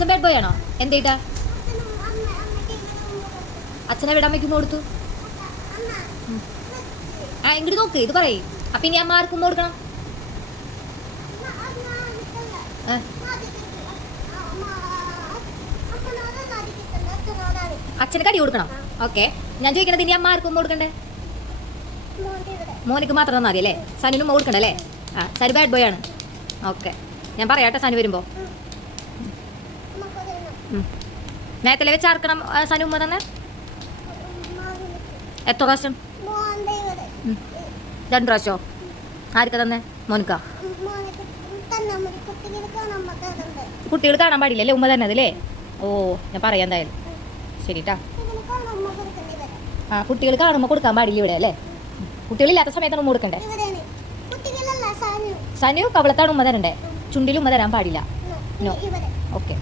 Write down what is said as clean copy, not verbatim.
അച്ഛൻ bad boy ആണോ? എന്തേട്ടാ അച്ഛനെ വിടാൻ വയ്ക്കുമ്പോൾ കൊടുത്തു? ആ ഇങ്ങോട്ട് നോക്ക്, ഇത് പറയേ. അപ്പം ഇനി അമ്മ ആർക്കും കൊടുക്കണം? അച്ഛന് കടി കൊടുക്കണം. ഓക്കെ, ഞാൻ ചോദിക്കണത് ഇനി അമ്മ ആർക്കും കൊടുക്കണ്ടേ? മോനിക്ക് മാത്രം തന്നാൽ മതി അല്ലേ? സനുവിനും കൊടുക്കണ്ടല്ലേ? ആ, സനു ബാഡ് ബോയ് ആണ്. ഓക്കെ, ഞാൻ പറയാട്ടെ സനു വരുമ്പോൾ. നേരത്തെ വെച്ച് ആർക്കണം സനു ഉമ്മ തന്നെ? എത്ര പ്രാവശ്യം? 2 പ്രാവശ്യമോ? ആർക്കാ തന്നെ? മോനിക്കാ? കുട്ടികൾ കാണാൻ പാടില്ലല്ലേ ഉമ്മ തന്നെ അതല്ലേ? ഓ, ഞാൻ പറയാം എന്തായാലും. ശരിട്ടാ. ആ, കുട്ടികൾ കാണുമ്പോൾ കൊടുക്കാൻ പാടില്ല ഇവിടെ അല്ലേ? കുട്ടികളില്ലാത്ത സമയത്താണ് ഉമ്മ കൊടുക്കണ്ടേ? സനു കവളത്താണ് ഉമ്മ തരണ്ടേ? ചുണ്ടിൽ ഉമ്മ തരാൻ പാടില്ല. നോ. ഓക്കെ.